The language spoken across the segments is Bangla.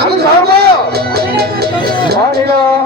আমি ধর্ম। ধরিলাম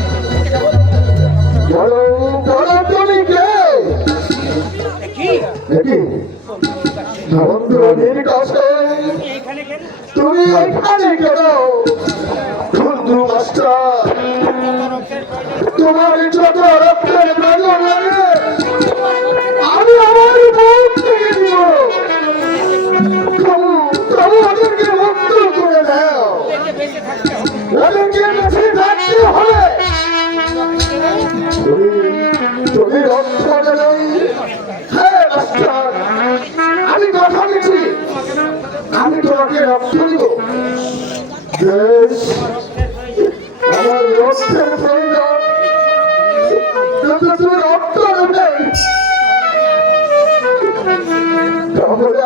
ধরতলিকে ধরতলির কষ্ট তুমি এখানে কেন?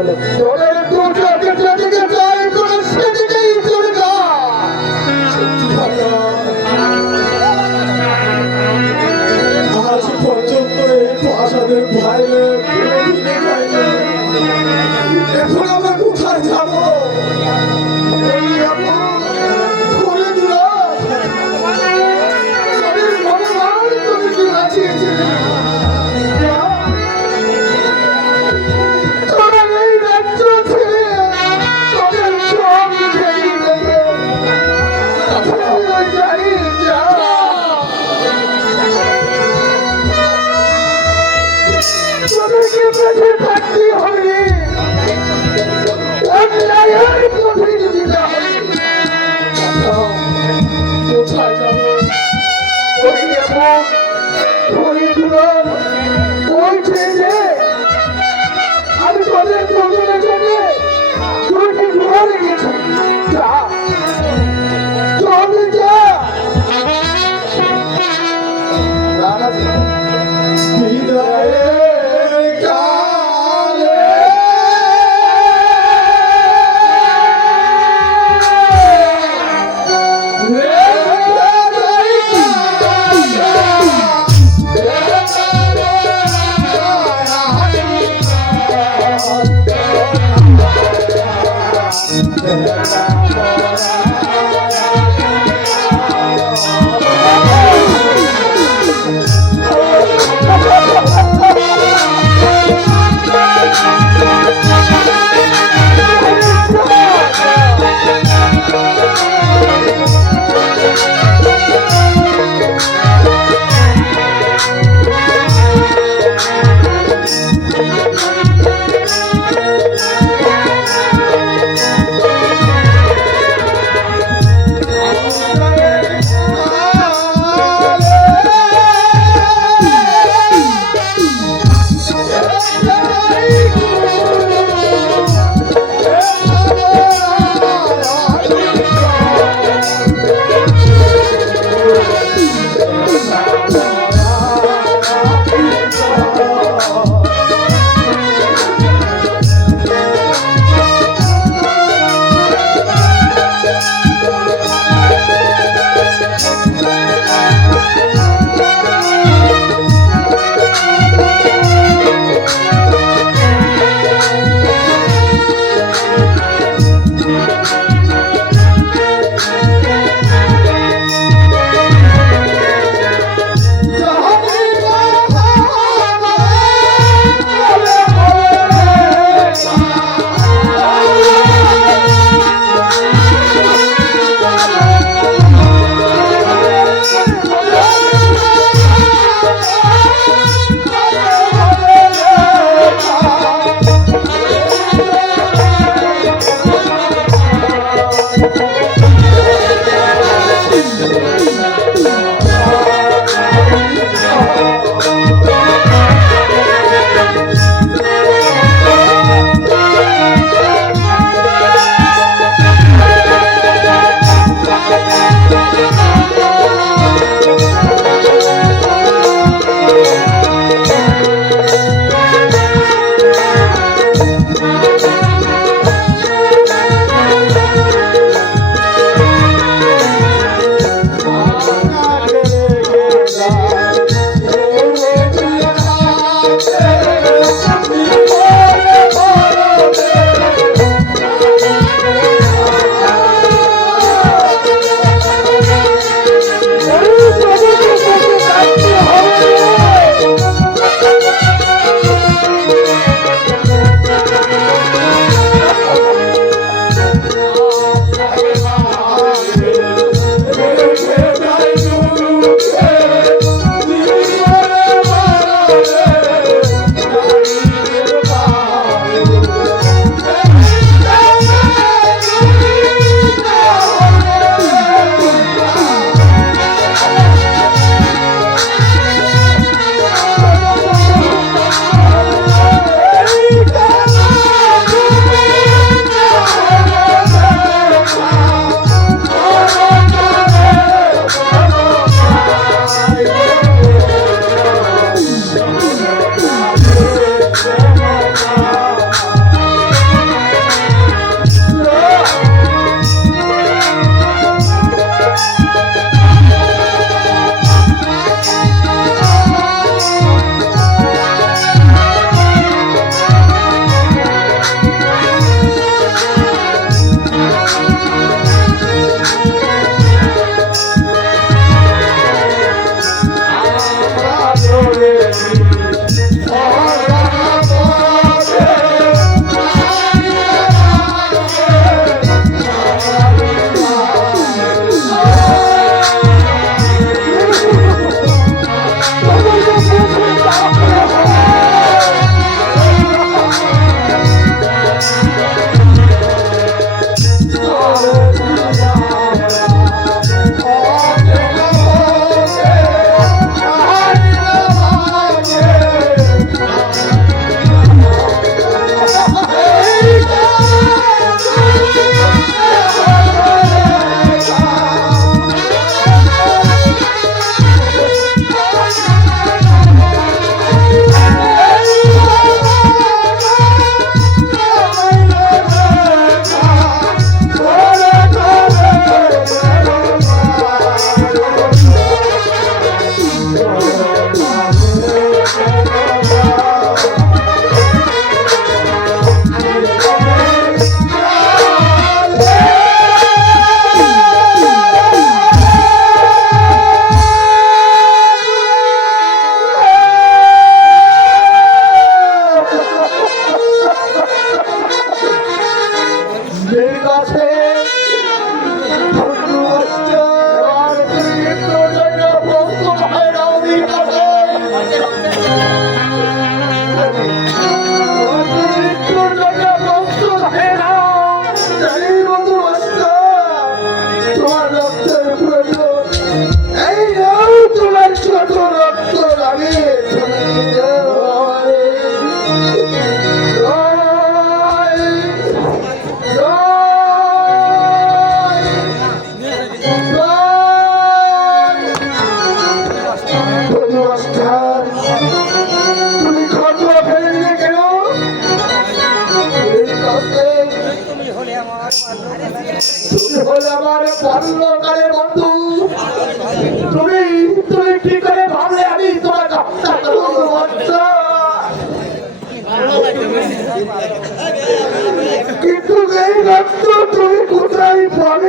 তাহলে তোদের দুটো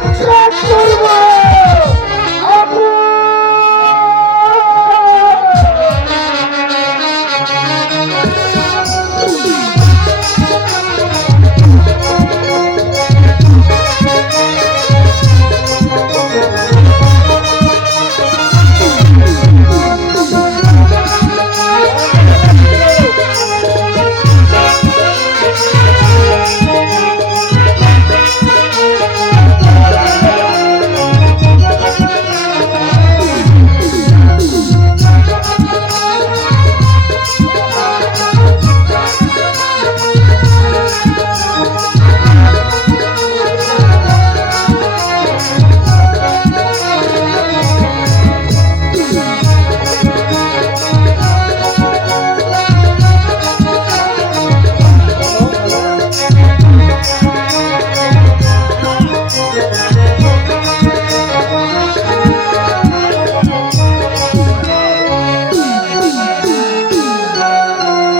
Jack Silver!